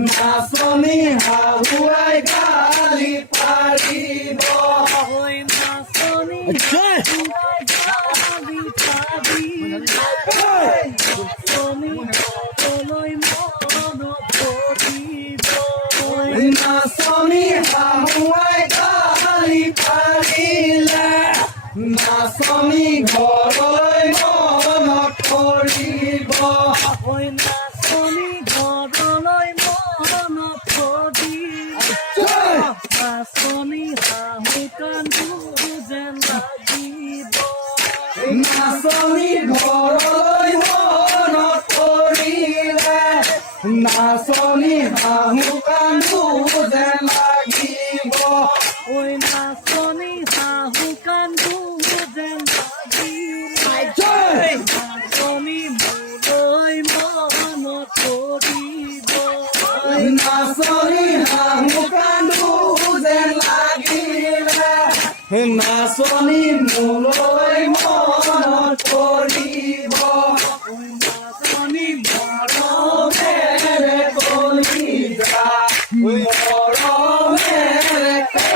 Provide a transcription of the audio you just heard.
নাচনি হাহুৱাই গালি পাৰিব নাচনি গালি পাৰিব নাচনি হাহুৱাই গালি পাৰিলে নাচনি ঘৰলৈ মনত পৰিব নাচনি ঘৰলৈ মনত পৰিব নাচনি হাঁহি কান্দো যেন লাগিব নাচনি ঘৰলৈ মনত পৰিলে নাচনি হাঁহি কান্দো যেন লাগিব ঐ নাচনি হাঁহি কান্দো যেন লাগিব নাচনি মোলৈ মনত পৰিব নাচনি হাঁহি কান্দো যেন লাগিলে নাচনি মোলৈ